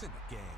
points in the game.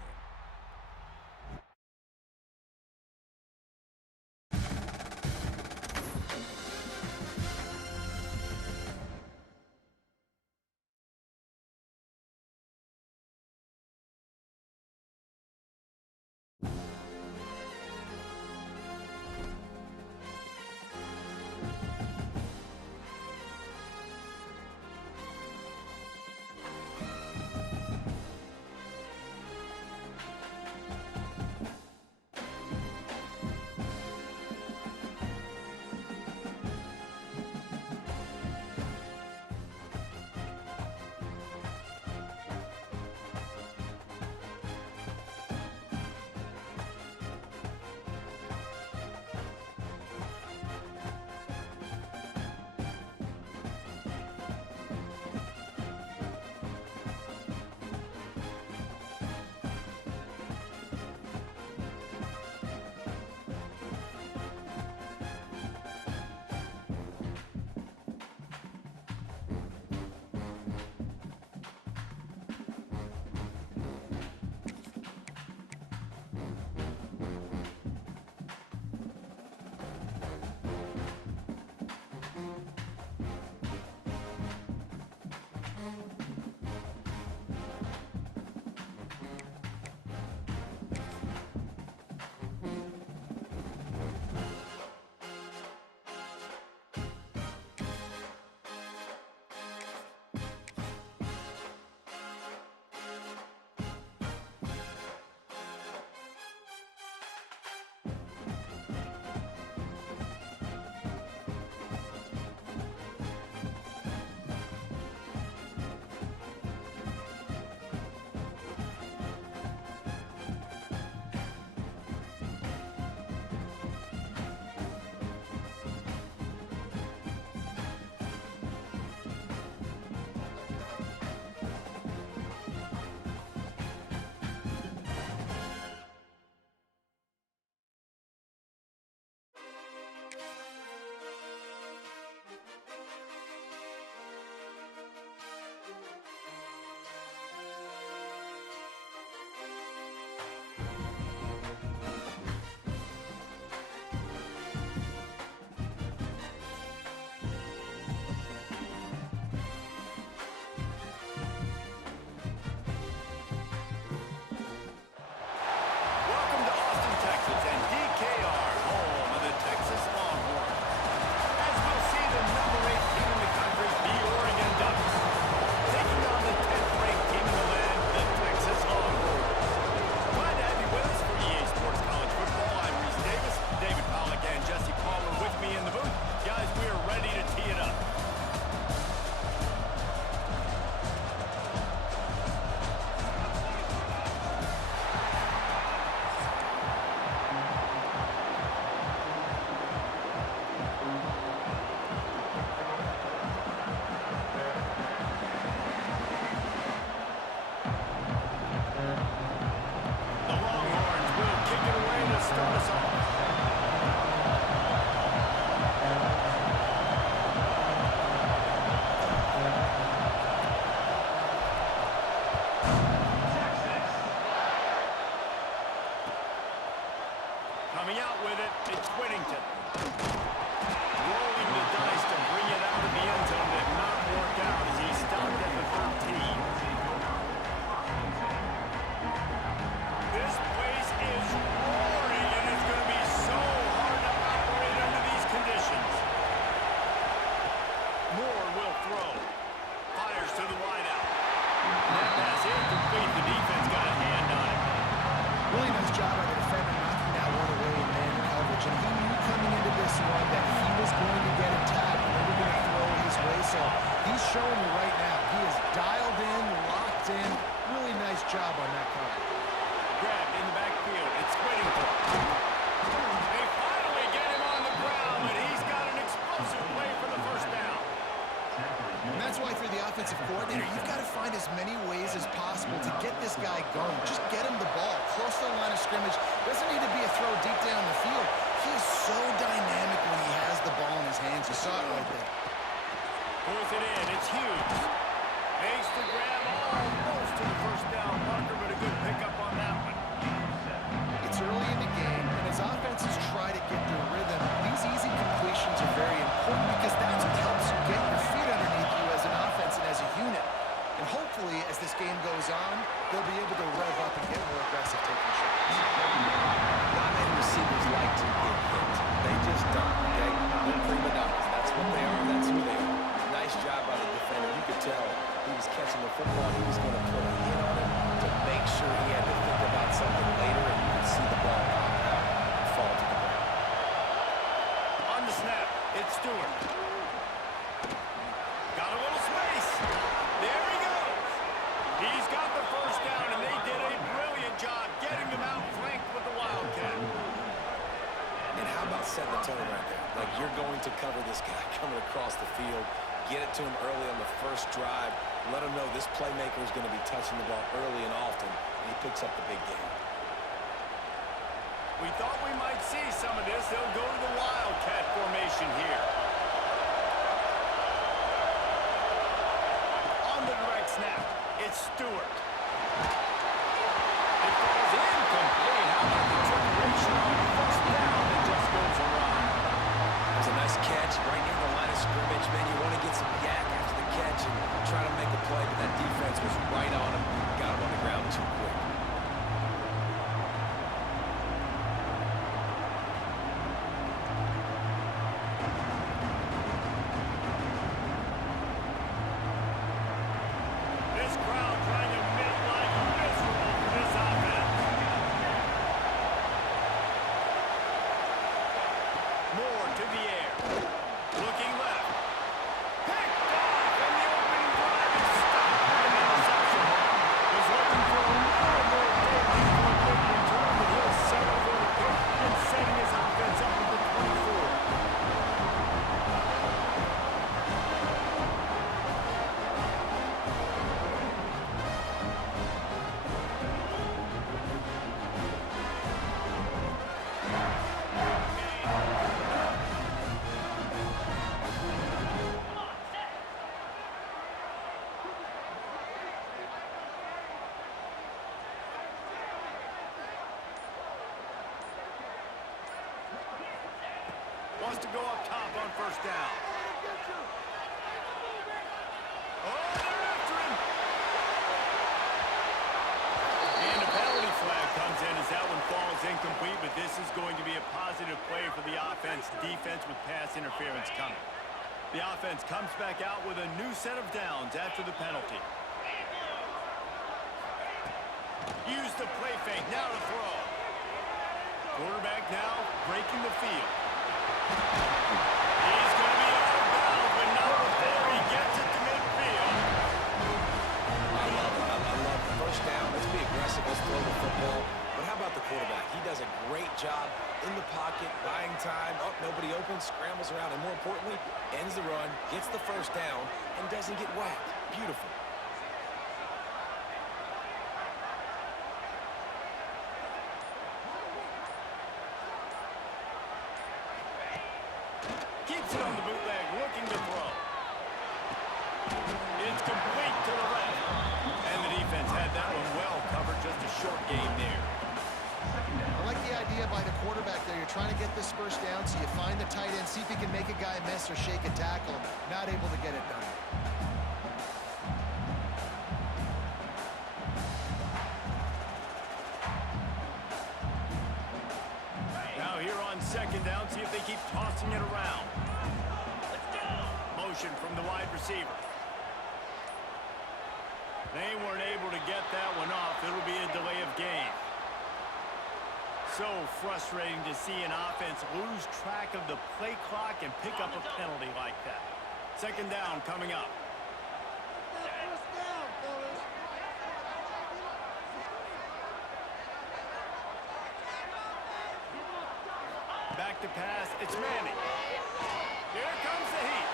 Coming out with it, it's Whittington. Rolling the dice to bring it out of the end zone did not work out as he stopped at the 13. This place is roaring, and it's going to be so hard to operate under these conditions. Moore will throw. Fires to the wideout. That pass incomplete. The defense got a hand on it. Really nice job by the defender knocking that one away in man coverage. And he knew coming into this one that he was going to get attacked and they were going to throw his way. So he's showing you right now. He is dialed in, locked in. Really nice job on that cover. Grabbed in the backfield. It's Whittington. They finally get him on the ground, but he's got an explosive play for the first down. And that's why for the offensive coordinator, you've got to find as many ways as possible to get this guy going. Just get him the ball close to the line of scrimmage. Doesn't need to be a throw deep down the field. He is so dynamic when he has the ball in his hands. You saw it right there. Pulls it in. It's Hughes. Makes the grab almost to the first down marker, but a good pickup on that one. It's early in the game, and as offenses try to get their rhythm, these easy completions are very important because that's what helps you get your feet underneath you as an offense and as a unit. And hopefully, as this game goes on, they'll be able to rev up and get more aggressive taking shots. Not many receivers like to get hit. They just don't, okay? They're prima donnas. That's what they are. That's who they are. Nice job by the defender. You could tell he was catching the football. He was going to put a hit on it to make sure he had to think about something later, and you could see the ball pop out and fall to the ground. On the snap, it's Stewart. Got a little space. There he goes. He's got the first down, and they did a brilliant job getting him out flanked with the Wildcat. And how about setting the tone right there? Like, you're going to cover this guy coming across the field, get it to him early on the first drive, let him know this playmaker is going to be touching the ball early and often, and he picks up the big game. We thought we might see some of this. They'll go to the Wildcat formation here. On the direct snap, it's Stewart. It falls incomplete. How about the preparation on the first down? It just goes awry. That was a nice catch right near the line of scrimmage. Man, you want to get some yak after the catch and try to make a play, but that defense was right on him. Got him on the ground too quick. This crowd trying to make life miserable for this offense. Moore to the air. Looking left. Picked off, and the opening drive is stopped by an interception. Was looking for a little more daylight for a big return, but he'll settle for the pick and setting his offense up at the 24. Wants to go up top on first down. Oh, they're after him. And a penalty flag comes in as that one falls incomplete, but this is going to be a positive play for the offense. Defense with pass interference coming. The offense comes back out with a new set of downs after the penalty. Use the play fake, now to throw. Quarterback now breaking the field. He's going to be out of bounds, but not before he gets it to midfield. I love it. I love it. First down. Let's be aggressive. Let's throw the football. But how about the quarterback? He does a great job in the pocket, buying time. Oh, nobody open, scrambles around, and more importantly, ends the run, gets the first down, and doesn't get whacked. Beautiful. Keeps it on the bootleg, looking to throw. It's complete to the left. And the defense had that one well covered, just a short gain there. I like the idea by the quarterback there. You're trying to get this first down, so you find the tight end, see if you can make a guy miss or shake a tackle. Not able to get it done. Now here on second down, see if they keep tossing it around. Motion from the wide receiver. They weren't able to get that one off. It'll be a delay of game. So frustrating to see an offense lose track of the play clock and pick up a penalty like that. Second down coming up. Back to pass, it's Manning. Here comes the heat.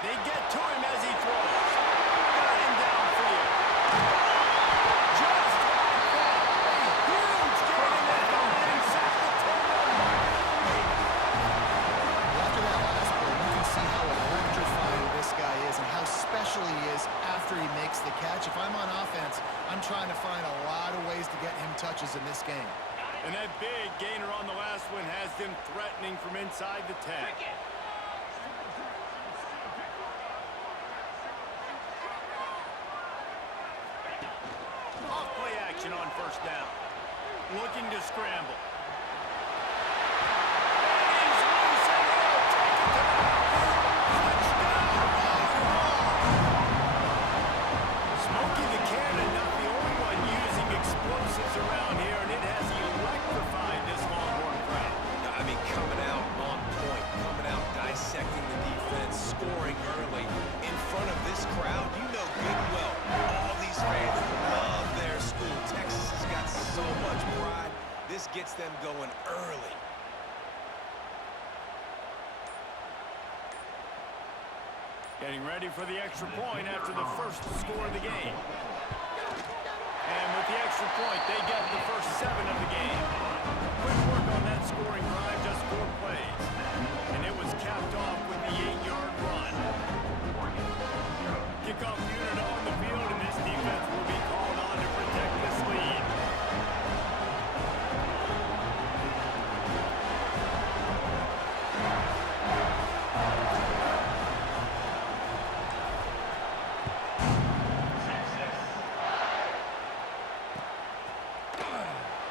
They get to him as he throws. Got him downfield. Just like that. A huge gain that got inside the 10-yard line. After that last play, you can see how electrifying this guy is and how this game. And that big gainer on the last one has them threatening from inside the 10. Off-play action on first down. Looking to scramble. Smokey the Cannon, not the only one using explosives around here, and it has electrified this Longhorn crowd. I mean, coming out on point, coming out dissecting the defense, scoring early in front of this crowd. You know good and well, all these fans love their school. Texas has got so much pride. This gets them going early. Getting ready for the extra point after the first score of the game. And with the extra point, they get the first 7 of the game. Quick work on that scoring drive, just 4 plays. And it was capped off with the 8-yard run. Kickoff unit on the field, and this defense will be called on to protect this lead.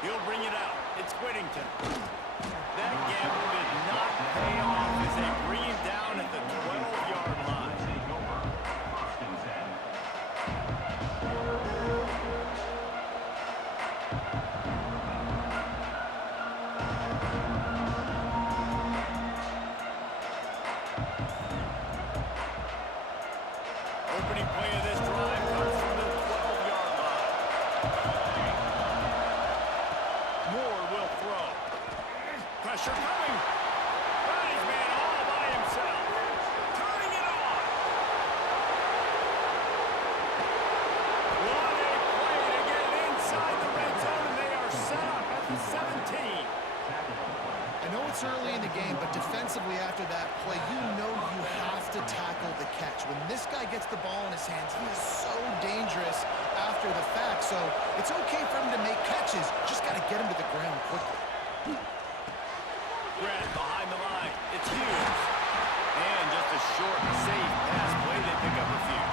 He'll bring it out. It's Whittington. That gamble did not pay off as they bring him down at the 12-yard line. Opening play of this drive comes from the 12-yard line. Moore will throw. Pressure coming. Got his man all by himself. Turning it on. What a play to get inside the red zone, and they are set up at the 17. I know it's early in the game, but defensively after that play, you know you have to tackle the catch. When this guy gets the ball in his hands, he is so dangerous after the fact. So it's okay for him to make catches. Just got to get him to the ground quickly. Grant behind the line. It's Hughes. And just a short, safe pass play. They pick up a few.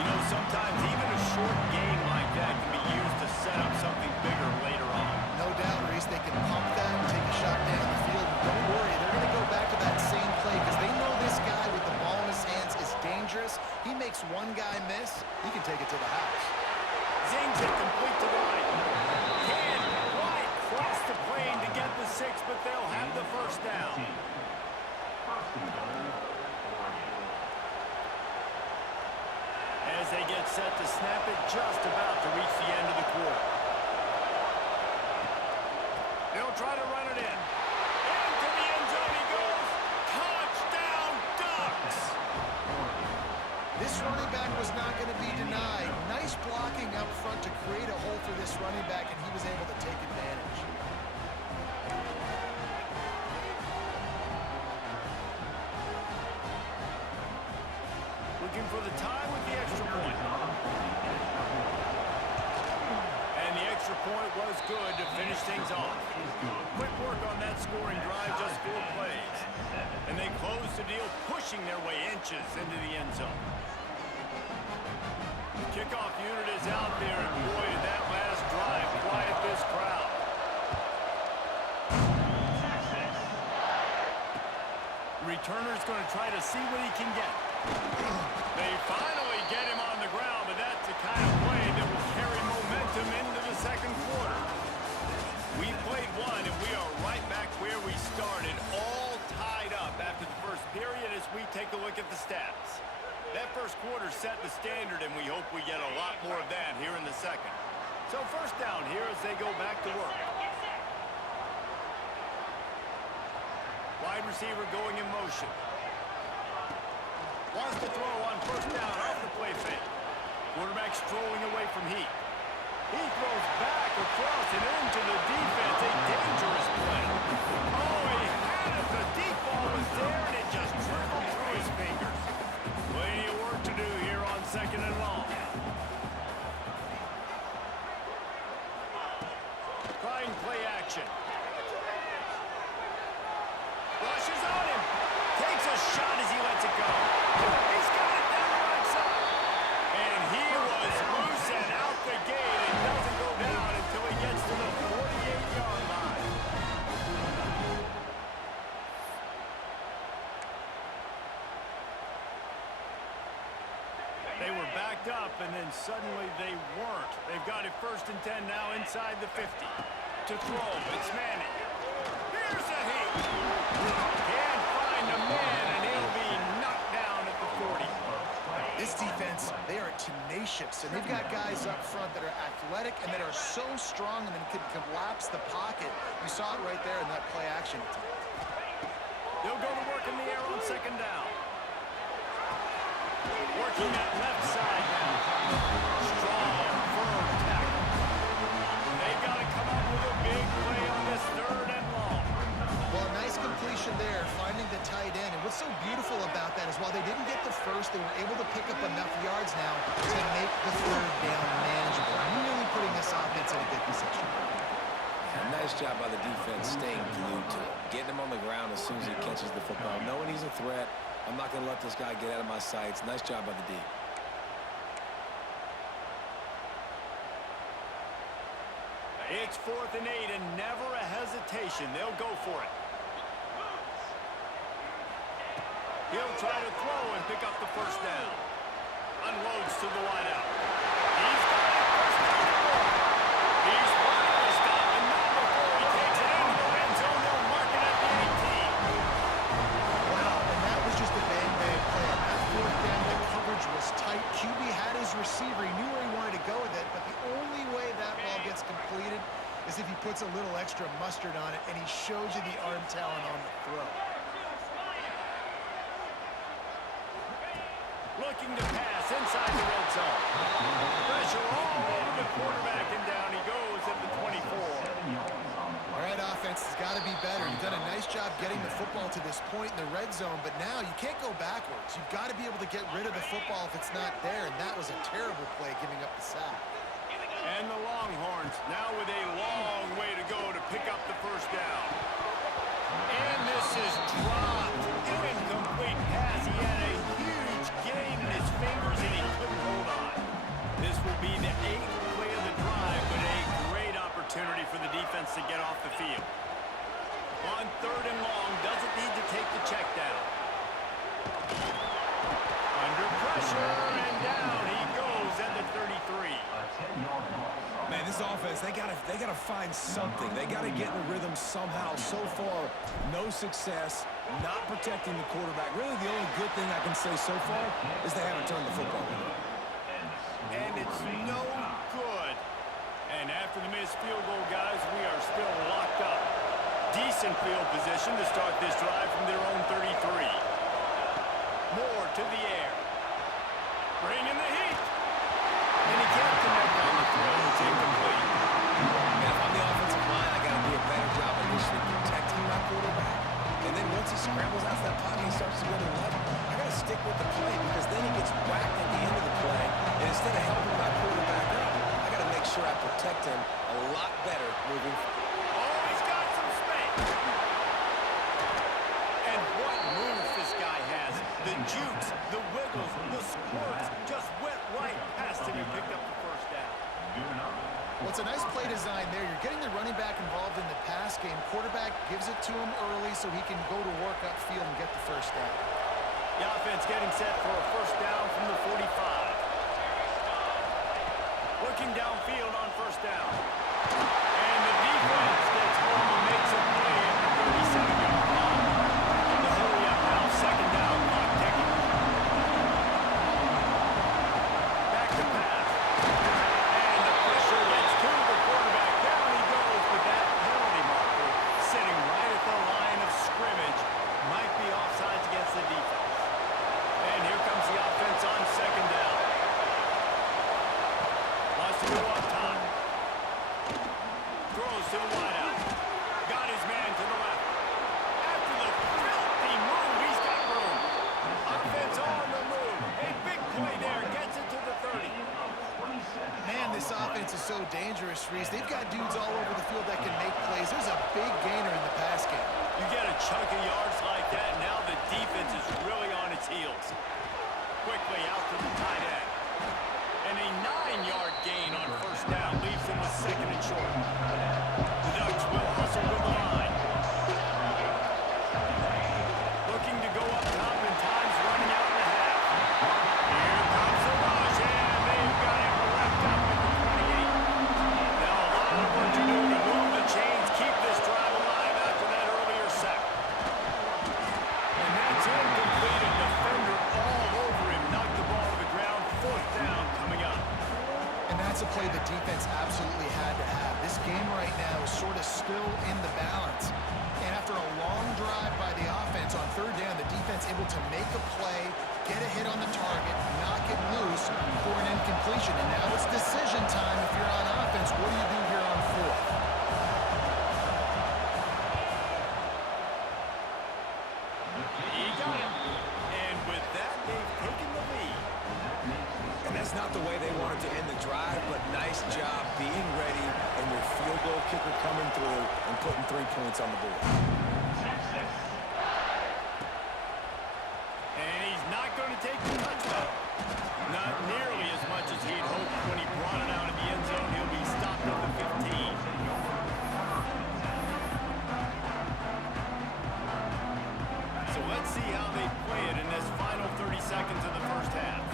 You know, sometimes even a short game like that can be used to set up something bigger later on. No doubt, Reese, they can pump that and take a shot down the field. And don't worry, they're going to go back to that same play because they know this guy with the ball in his hands is dangerous. He makes one guy miss, he can take it to the house. Zings it complete to the right. Can White cross the plane to get the 6, but they'll have the first down. As they get set to snap it, just about to reach the end of the quarter. They'll try to run it in. Into the end zone he goes. Touchdown, Ducks! This running back was not going to be denied. Nice blocking up front to create a hole for this running back, and he was able to take advantage. Looking for the tie with the extra point. And the extra point was good to finish things off. Quick work on that scoring drive, just 4 plays. And they close the deal, pushing their way inches into the end zone. The kickoff unit is out there, and boy, did that last drive quiet this crowd. The returner's going to try to see what he can get. They finally get him on the ground, but that's the kind of play that will carry momentum into the second quarter. We played one, and we are right back where we started, all tied up after the first period as we take a look at the stats. That first quarter set the standard, and we hope we get a lot more of that here in the second. So first down here as they go back to work. Wide receiver going in motion. Wants to throw on first down off the play fake. Quarterback strolling away from Heat. He throws back across and into the defense. A dangerous play. Oh, he had it. The deep ball was there, and it just trickled through his fingers. Plenty of work to do here on second and long. shot as he lets it go. He's got it down the right side. And he was loose and out the gate and doesn't go down until he gets to the 48-yard line. They were backed up, and then suddenly they weren't. They've got it 1st and 10 now inside the 50. To throw, it's Manning. Here's a heat. Can't find a man, and he'll be knocked down at the 40. This defense, they are tenacious, and they've got guys up front that are athletic and that are so strong and then can collapse the pocket. You saw it right there in that play action attempt. They'll go to work in the air on 2nd down. Working that left side now. Strong, firm tackle. They've got to come up with a big play on this 3rd and long. Well, nice completion there, finding the tight end. And what's so beautiful about that is while they didn't get the first, they were able to pick up enough yards now to make the 3rd down manageable. Really putting this offense in a good position. Yeah, nice job by the defense staying glued to him. Getting him on the ground as soon as he catches the football. Knowing he's a threat. I'm not going to let this guy get out of my sights. Nice job by the D. It's 4th and 8 and never a hesitation. They'll go for it. He'll try to throw and pick up the 1st down. Unloads to the wideout. He's got it. 1st down. He's finally stopped, and not before he takes it into the end zone. They'll mark it at the 18. Wow, and that was just a bang-bang play. On that 4th down, the coverage was tight. QB had his receiver. He knew where he wanted to go with it, but the only way that ball gets completed is if he puts a little extra mustard on it, and he shows you the arm talent on the throw. Looking to pass inside the red zone. Pressure all over the quarterback, and down he goes at the 24. All right, offense has got to be better. You've done a nice job getting the football to this point in the red zone, but now you can't go backwards. You've got to be able to get rid of the football if it's not there, and that was a terrible play giving up the sack. And the Longhorns now with a long way to go to pick up the 1st down. And this is dropped. Incomplete pass. He had a huge gain in his fingers, and he couldn't hold on. This will be the 8th play of the drive, but a great opportunity for the defense to get off the field. On 3rd and long, doesn't need to take the check down. Under pressure, and down he goes at the 33. Man, this offense, they gotta find something. They gotta get in the rhythm somehow. So far, no success, not protecting the quarterback. Really, the only good thing I can say so far is they haven't turned the football over. And it's no good. And after the missed field goal, guys, we are still locked up. Decent field position to start this drive from their own 33. Moore to the air. Bringing the heat. And he can't connect on the throw. It's incomplete. And if I'm the offensive line, I got to do a better job initially protecting my quarterback. And then once he scrambles out of that pocket, he starts to go to the left. I got to stick with the play because then he gets whacked at the end of the play. And instead of helping my quarterback up, I got to make sure I protect him a lot better moving forward. Oh, he's got some space. And what moves this guy has. The jukes, the wiggles, the squirts just went right past him and picked up the 1st down. Well, it's a nice play design there. You're getting the running back involved in the pass game. Quarterback gives it to him early so he can go to work upfield and get the 1st down. The offense getting set for a 1st down from the 45. Looking downfield on 1st down. And the defense gets home and makes a play at the 37-yard line. The hurry up now, 2nd down, clock ticking. Back to pass. And the pressure gets to the quarterback. Down he goes, but that penalty marker sitting right at the line of scrimmage might be offsides against the defense. And here comes the offense on 2nd down. Wants to go up top. Throws to the wideout. Got his man to the left. After the filthy move, he's got room. Offense on the move. A big play there. Gets it to the 30. Man, this offense is so dangerous, Reese. They've got dudes all over the field that can make plays. There's a big gainer in the pass game. You get a chunk of yards like that, now the defense is the defense absolutely had to have. This game right now is sort of still in the balance. And after a long drive by the offense on third down, the defense able to make a play, get a hit on the target, knock it loose for an incompletion. And now it's decision time if you're on offense. What do you do here on fourth? He got him. And with that, they've taken the lead. And that's not the way they wanted to end the drive, but nice job being ready and your field goal kicker coming through and putting 3 points on the board. And he's not going to take the touchdown. Not nearly as much as he'd hoped when he brought it out of the end zone. He'll be stopped at the 15. So let's see how they play it in this final 30 seconds of the first half.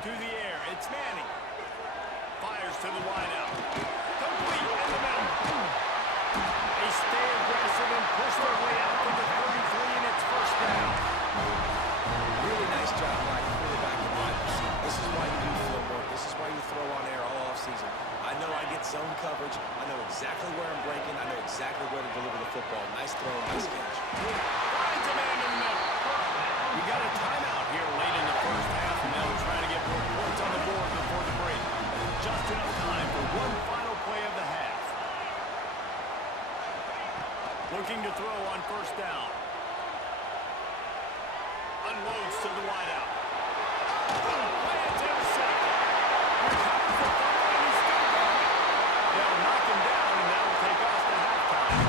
To the air, it's Manning. Fires to the wideout. Complete in the middle. They stay aggressive and push their way out to the 33, and it's first down. Really nice job by the quarterback and wide receiver. This is why you do field work. This is why you throw on air all offseason. I know I get zone coverage. I know exactly where I'm breaking. I know exactly where to deliver the football. Nice throw, nice catch. Finds a man in the middle. We got a timeout here late in the first half, and they'll try to get more points on the board before the break. Just enough time for one final play of the half. Looking to throw on first down. Unloads to the wideout. Play intercepted. Recovers the fumble, and he's still going. They'll knock him down, and that will take us to halftime.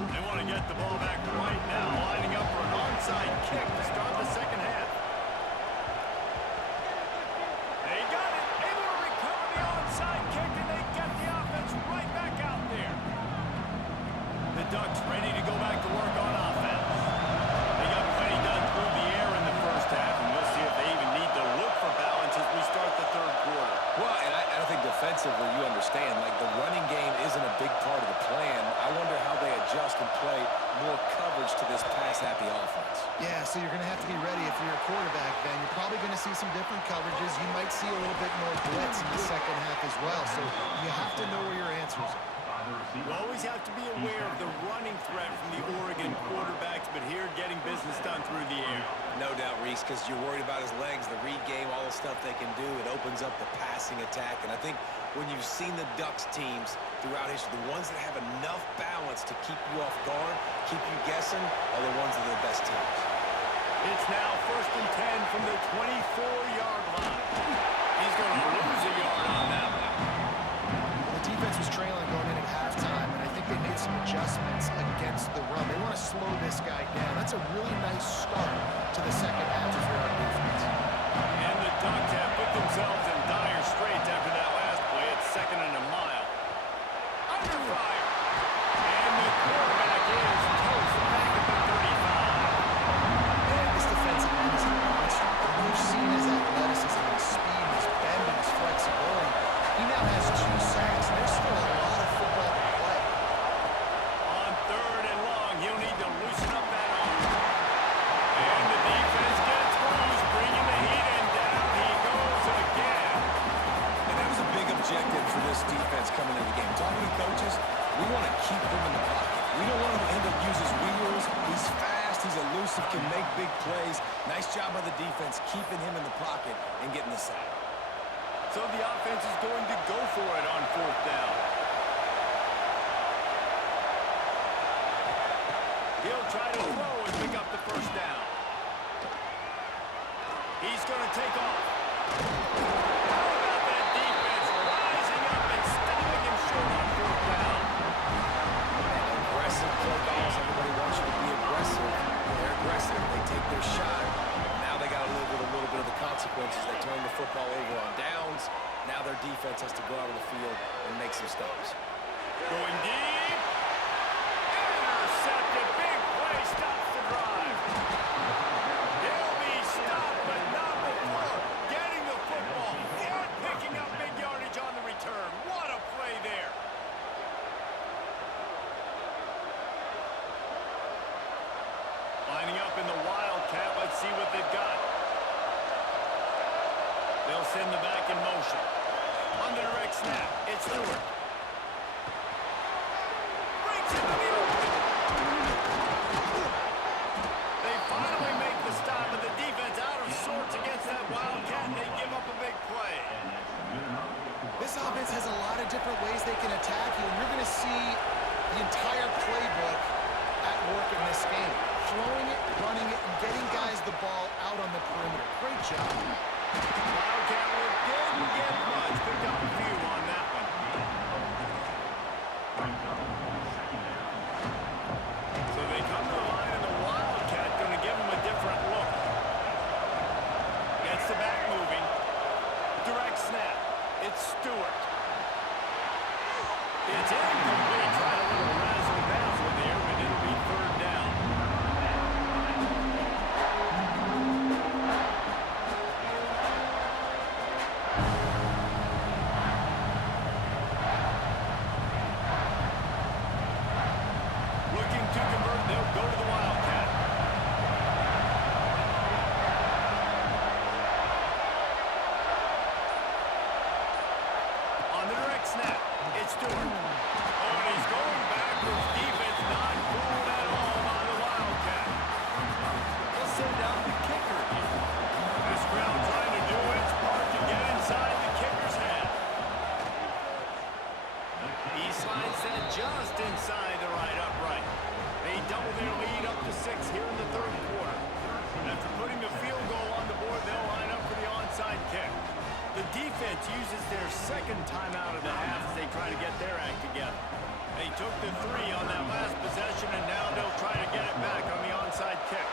They want to get the ball back right now, lining up for an onside kick to start the second half. They got it, able to recover the onside kick, and they get the offense right back out there. The Ducks ready to go back to work on offense. They got plenty done through the air in the first half, and we'll see if they even need to look for balance as we start the third quarter. Well, and I think defensively, you understand, like the running game isn't a big part of the plan. I wonder how they adjust and play more coverage to this pass-happy offense. Yeah, so you're going to have to be ready if you're a quarterback, then. You're probably going to see some different coverages. You might see a little bit more blitz in the second half as well. So you have to know where your answers are. You always have to be aware of the running threat from the Oregon quarterbacks, but here getting business done through the air. No doubt, Reese, because you're worried about his legs, the read game, all the stuff they can do. It opens up the passing attack. And I think when you've seen the Ducks teams throughout history, the ones that have enough balance to keep you off guard, keep you guessing, are the ones that are the best teams. It's now 1st and 10 from the 24-yard line. He's going to lose a yard on that one. The defense was trailing going in at halftime, and I think they made some adjustments against the run. They want to slow this guy down. That's a really nice start to the second half if you're on defense. And the Ducks have put themselves in dire straits after that last play. It's 2nd and a mile. Under fire. And the quarterback is toast back at the 35. Man, this defensive end is a monster. You've seen his athleticism, his speed, his bend, and his flexibility. He now has 2 sacks. There's still a lot of football to play. On 3rd and long, he'll need to loosen up that arm. And the defense gets loose, bringing the heat, and down he goes again. And that was a big objective for this defense coming into the game. Talking to coaches, we want to keep him in the pocket. We don't want him to end up using his wheels. He's fast, he's elusive, can make big plays. Nice job by the defense keeping him in the pocket and getting the sack. So the offense is going to go for it on 4th down. He'll try to throw and pick up the first down. He's going to take off. How about that defense rising up and stopping him short on 4th down? Aggressive play calls. Everybody wants you to be aggressive. They're aggressive. They take their shot. Now they got to live with a little bit of the consequences. They turn the football over on downs. Now their defense has to go out on the field and make some stops. Going deep. Intercepted. Big This offense has a lot of different ways they can attack you, and you're going to see the entire playbook at work in this game. Throwing it, running it, and getting guys the ball out on the perimeter. Great job. Wildcat didn't get much. Picked up a few on that one. So they come to the line, and the Wildcat going to give them a different look. Gets the back moving. Direct snap. It's Stewart. It's incomplete. Tried a little razzle-dazzle there, but it'll be third down. Looking to convert, they'll go to the Wildcat. On the direct snap, it's Stewart. Oh, and he's going backwards. Defense not cool at all on the Wildcat. They'll send out the kicker here. This crowd trying to do its part to get inside the kicker's head. He slides that just inside the right upright. They double their lead up to 6 here in the third quarter. After putting the field goal on the board, they'll line up for the onside kick. The defense uses their second timeout of the half as they try to get their act together. They took the 3 on that last possession, and now they'll try to get it back on the onside kick.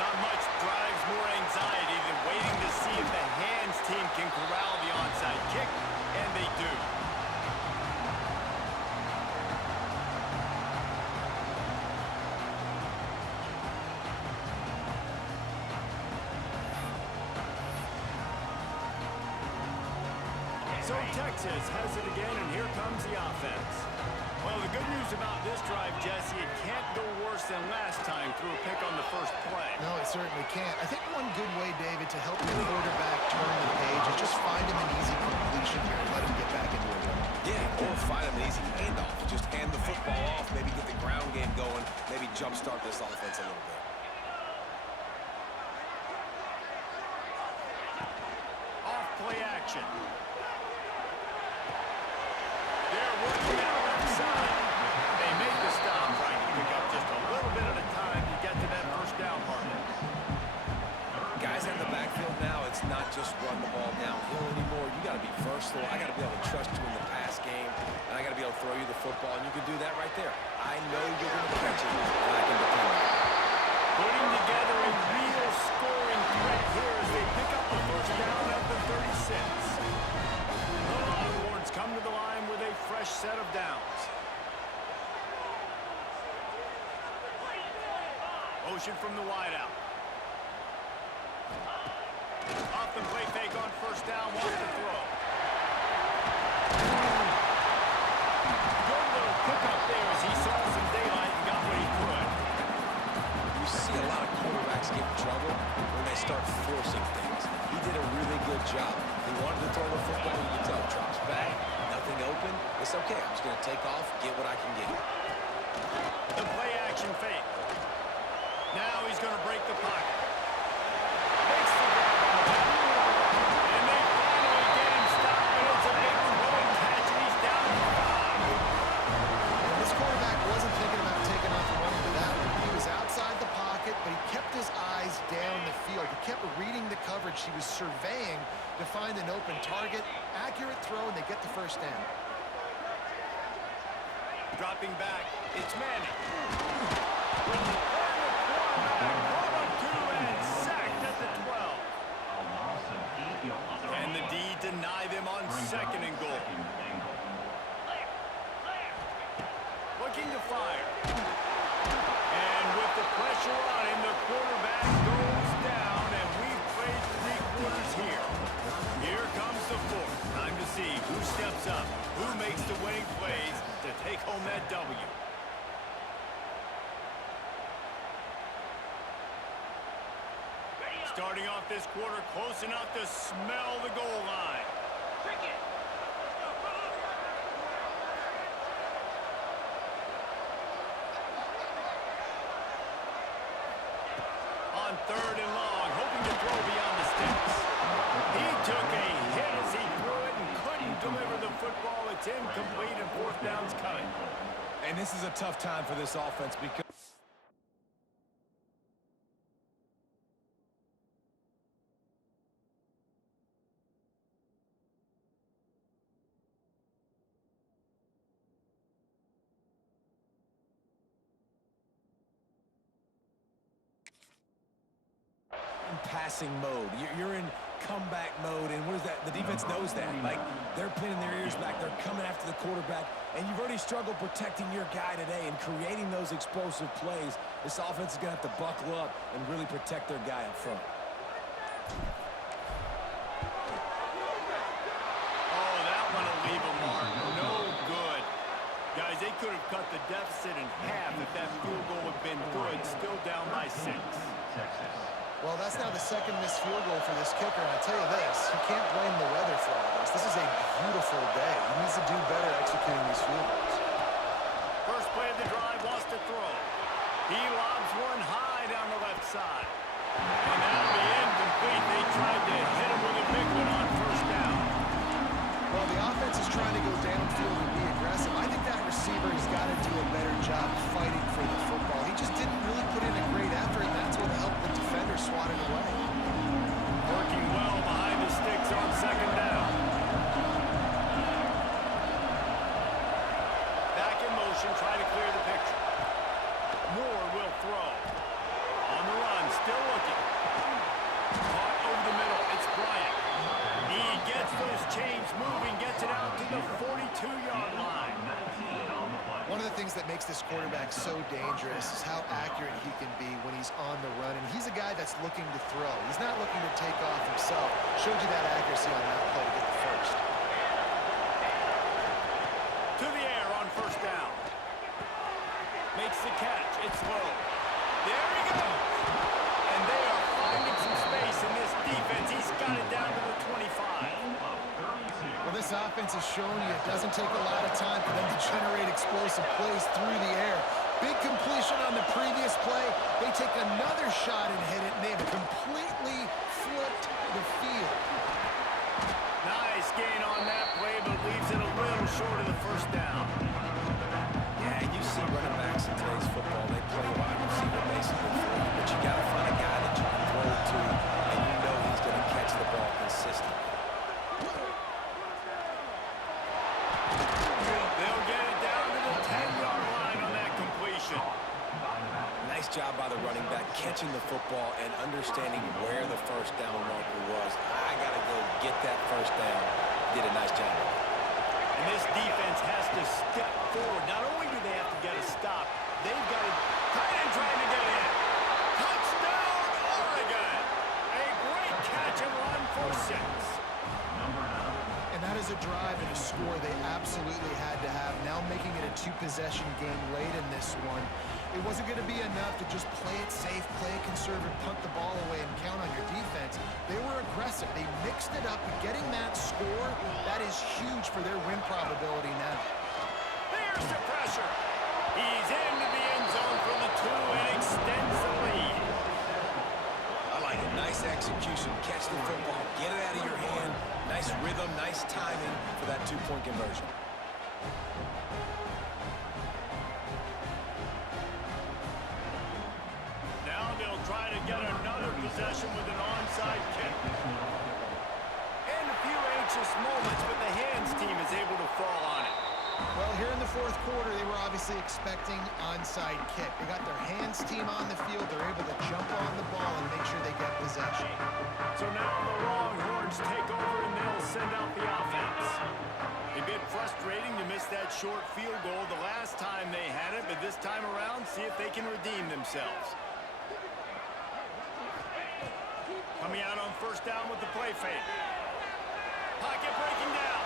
Not much drives more anxiety than waiting to see if the hands team can corral the onside kick, and they do. So Texas has it again, and here comes the offense. Well, the good news about this drive, Jesse, it can't go worse than last time through a pick on the first play. No, it certainly can't. I think one good way, David, to help your quarterback turn the page is just find him an easy completion here and let him get back into a run. Yeah, or find him an easy handoff. Just hand the football off, maybe get the ground game going, maybe jumpstart this offense a little bit. Off play action. They're working that left side. They make the stop, trying to pick up just a little bit at a time to get to that first down marker. Guys in the backfield now, it's not just run the ball downhill anymore. You got to be versatile. I got to be able to trust you in the pass game, and I got to be able to throw you the football, and you can do that right there. I know you're going to catch it, and I can depend on it. Putting together a real scoring threat here as they pick up the first down at the 36. The Longhorns come to the line with a fresh set of downs. Motion from the wideout. Off the play fake on first down, wants to throw. Good little pickup there as he saw some daylight and got what he could. You see a lot of quarterbacks get in trouble when they start forcing things. He did a really good job. He wanted to throw the football, you can tell. Drops back, nothing open. It's okay. I'm just going to take off, get what I can get. The play action fake. Now he's going to break the pocket. Makes the grab on the back. And they finally get him stopped, and it's a big throwing catch, and he's down to 5. And this quarterback wasn't thinking about taking off and running to that one. He was outside the pocket, but he kept his eyes down the field. He kept reading the coverage. He was surveying to find an open target. Accurate throw, and they get the first down. Dropping back, it's Manning. And the quarterback brought up 2 and sacked at the 12. Can the D deny them on second and goal? Looking to fire. And with the pressure on him, the quarterback goes down, and we've played 3 quarters here. Here comes the 4th. Time to see who steps up, who makes the winning plays to take home that W. Starting off this quarter close enough to smell the goal line. On 3rd and long, hoping to throw beyond the sticks. He took a hit as he threw it and couldn't deliver football. It's incomplete, and fourth down's coming. And this is a tough time for this offense because passing mode. You're in comeback mode, and what is that? The defense knows that. Like, they're pinning their ears back. They're coming after the quarterback, and you've already struggled protecting your guy today and creating those explosive plays. This offense is going to have to buckle up and really protect their guy up front. Oh, that one will leave a mark. No good. Guys, they could have cut the deficit in half if that field goal had been good. Still down by 6. Well, that's now the second missed field goal for this kicker. And I tell you this, you can't blame the weather for all this. This is a beautiful day. He needs to do better executing these field goals. First play of the drive, wants to throw. He lobs one high down the left side. And that'll be incomplete. They tried to hit him with a big one on first down. Well, the offense is trying to go downfield and be aggressive. I think that receiver has got to do a better job fighting for the football. He just didn't really put in a great effort, and that's what helped the defender swat it away. Working well behind the sticks on second down. Back in motion, trying to clear the picture. Moore will throw. On the run, still looking. Caught over the middle, it's Bryant. He gets those chains moving, gets it out to the 42-yard line. One of the things that makes this quarterback so dangerous is how accurate he can be when he's on the run. And he's a guy that's looking to throw. He's not looking to take off himself. Showed you that accuracy on that play to get the first. To the air on first down. Makes the catch. It's low. There he goes. And they are finding some space in this defense. He's got it down to the 25. Well, this offense has shown you it doesn't take a lot of time for them to generate explosive plays through the air. Big completion on the previous play. They take another shot and hit it, and they've completely flipped the field. Nice gain on that play, but leaves it a little short of the first down. Yeah, you see running backs in today's football, they play wide receiver basically for you, but you got to find a guy that you can throw it to, and you know he's going to catch the ball consistently. They'll get it down to the 10-yard line on that completion. Nice job by the running back catching the football and understanding where the first down marker was. I got to go get that first down. Did a nice job. And this defense has to step forward. Not only do they have to get a stop, they've got a tight end trying to get in. Touchdown, Oregon! A great catch and run for 6. And that is a drive and a score they absolutely had to have. Now making it a 2-possession game late in this one. It wasn't going to be enough to just play it safe, play it conservative, punt the ball away, and count on your defense. They were aggressive. They mixed it up. Getting that score, that is huge for their win probability now. There's the pressure. He's into the end zone for the 2 and extends the lead. I like it. Nice execution. Catch the football. Get it out of your hand. Nice rhythm, nice timing for that 2-point conversion. Now they'll try to get another possession with an onside kick. And a few anxious moments, but the hands team is able to fall on it. Well, here in the fourth quarter, they were obviously expecting onside kick. They got their hands team on the field. They're able to jump on the ball and make sure they get possession. So now the Longhorns take over and they'll send out the offense. A bit frustrating to miss that short field goal the last time they had it, but this time around, see if they can redeem themselves. Coming out on first down with the play fake. Pocket breaking down.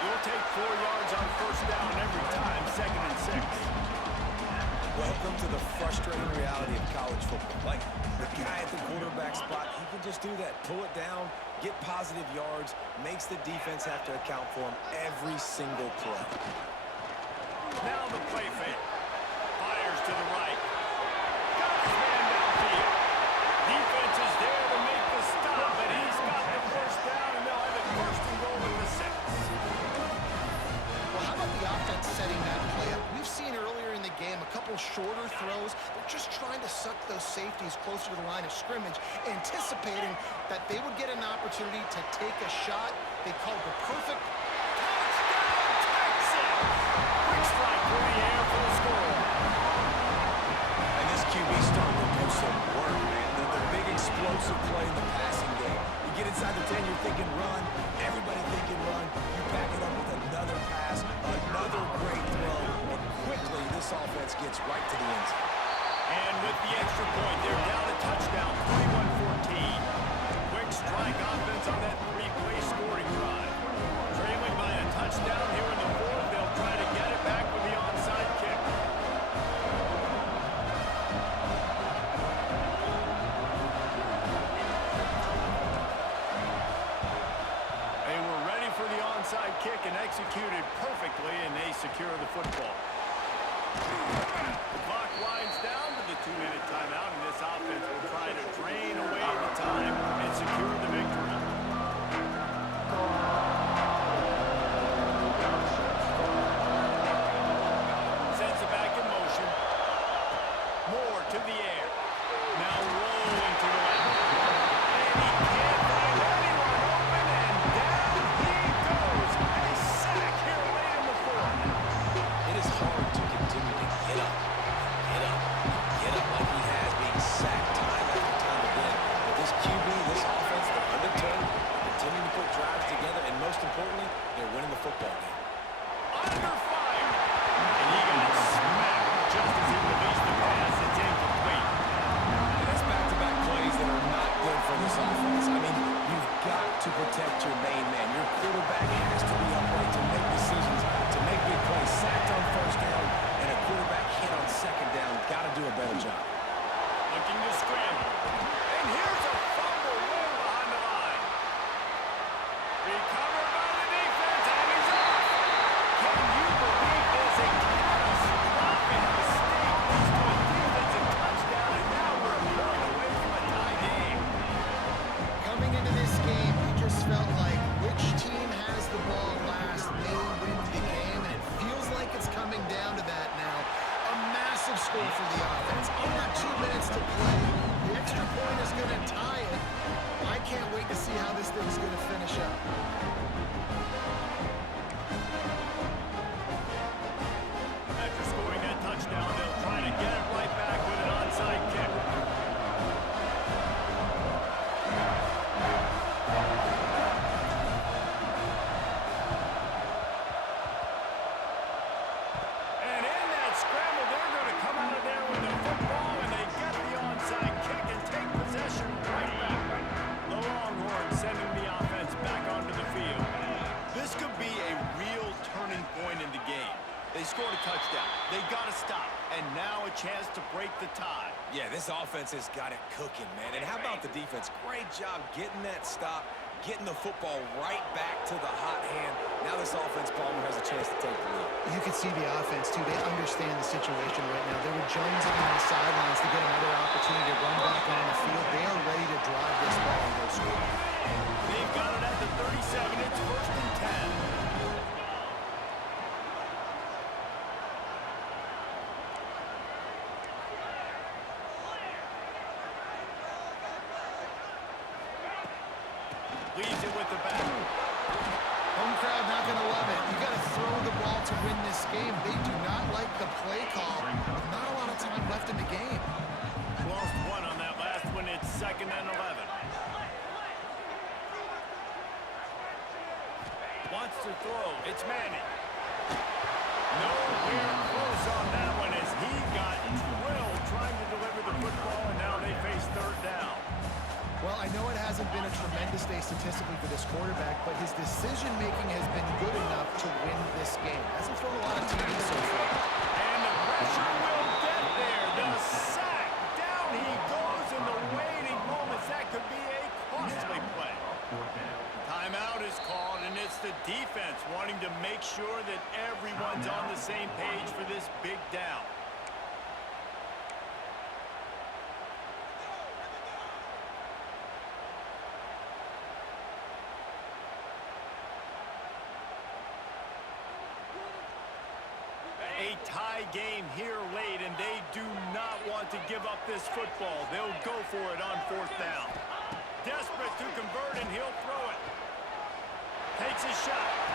You'll take 4 yards on first down every time, 2nd and 6. Welcome to the frustrating reality of college football. Like, the guy at the quarterback spot, he can just do that. Pull it down, get positive yards, makes the defense have to account for him every single play. Now the play fake. Fires to the right. Got his man downfield. Defense is there to make the stop, but he's got the first down, and they'll have it first and goal at the shorter throws. They're just trying to suck those safeties closer to the line of scrimmage, anticipating that they would get an opportunity to take a shot. They called the perfect Touchdown, Texas! Quick strike through the air for the score. And this QB starting to do some work, man. The big explosive play in the passing game. You get inside the 10, you're thinking run. Everybody thinking run. You back it up with another pass, another great throw, and quickly this offense gets right to the end zone. And with the extra point, they're down a touchdown, 21-14. Quick strike offense on that three-play scoring drive. Trailing by a touchdown here in the fourth. They'll try to get it back with the onside kick. They were ready for the onside kick and executed perfectly, and they secure the football. The clock winds down to the 2-minute timeout, and this offense will try to drain away the time and secure the victory. Sends it back in motion. Moore to the air. Now rolling to the left. And he can't find anyone open, and down he goes. A sack here late in the fourth. It is hard to continue to get up like he has, being sacked time after time again. But this QB, this offense, they're undeterred, continue to put drives together, and most importantly, they're winning the football game. Under fire. And he got smacked just as he released the pass. It's incomplete. And that's back-to-back plays that are not good for this offense. I mean, you've got to protect your main man. Your quarterback has to be upright to make decisions, to make big plays. Sacked on first down, and a quarterback hit on second down. Got to do a better job. Looking to scramble. And here's a fumble way behind the line. Recovered by the defense, and he's off. Can you believe this? A catastrophic mistake leads to a defensive touchdown, and now we're a point away from a tie game. coming into this game. You just felt like which team has the ball last may win the game, and it feels like it's coming down to that now. A massive score for the offense. Under 2 minutes to play. The extra point is going to tie it. I can't wait to see how this thing's going to finish up. After scoring that touchdown, they'll try to get it right back with an onside kick. And in that scramble, they're going to come out of there with the football, and they get the onside kick and take possession right back. The Longhorns sending the offense back onto the field. This could be a real turning point in the game. They scored a touchdown. They got to stop. And now a chance to break the tie. Yeah, this offense has got it cooking, man. And how about the defense? Great job getting that stop, getting the football right back to the hot hand. Now this offense, Palmer, has a chance to take the lead. You can see the offense, too. They understand the situation right now. They were jonesing on the sidelines to get another opportunity to run back on the field. They are ready to drive this ball and go score. They've got it at the 37. It's 1st and 10. Leads it with the back. Home crowd not going to love it. You got to throw the ball to win this game. They do not like the play call with not a lot of time left in the game. Lost one on that last one. It's 2nd and 11. Wants to throw. It's Manning. Nowhere close on that one as he got drilled trying to deliver the football, and now they face 3rd down. Well, I know it hasn't been a tremendous day statistically for this quarterback, but his decision-making has been good enough to win this game. Hasn't thrown a lot of TDs so far. And the pressure will get there. The sack. Down he goes in the waiting moments. That could be a costly play. Timeout is called, and it's the defense wanting to make sure that everyone's on the same page for this big down. A tie game here late, and they do not want to give up this football. They'll go for it on 4th down. Desperate to convert, and he'll throw it. Takes a shot.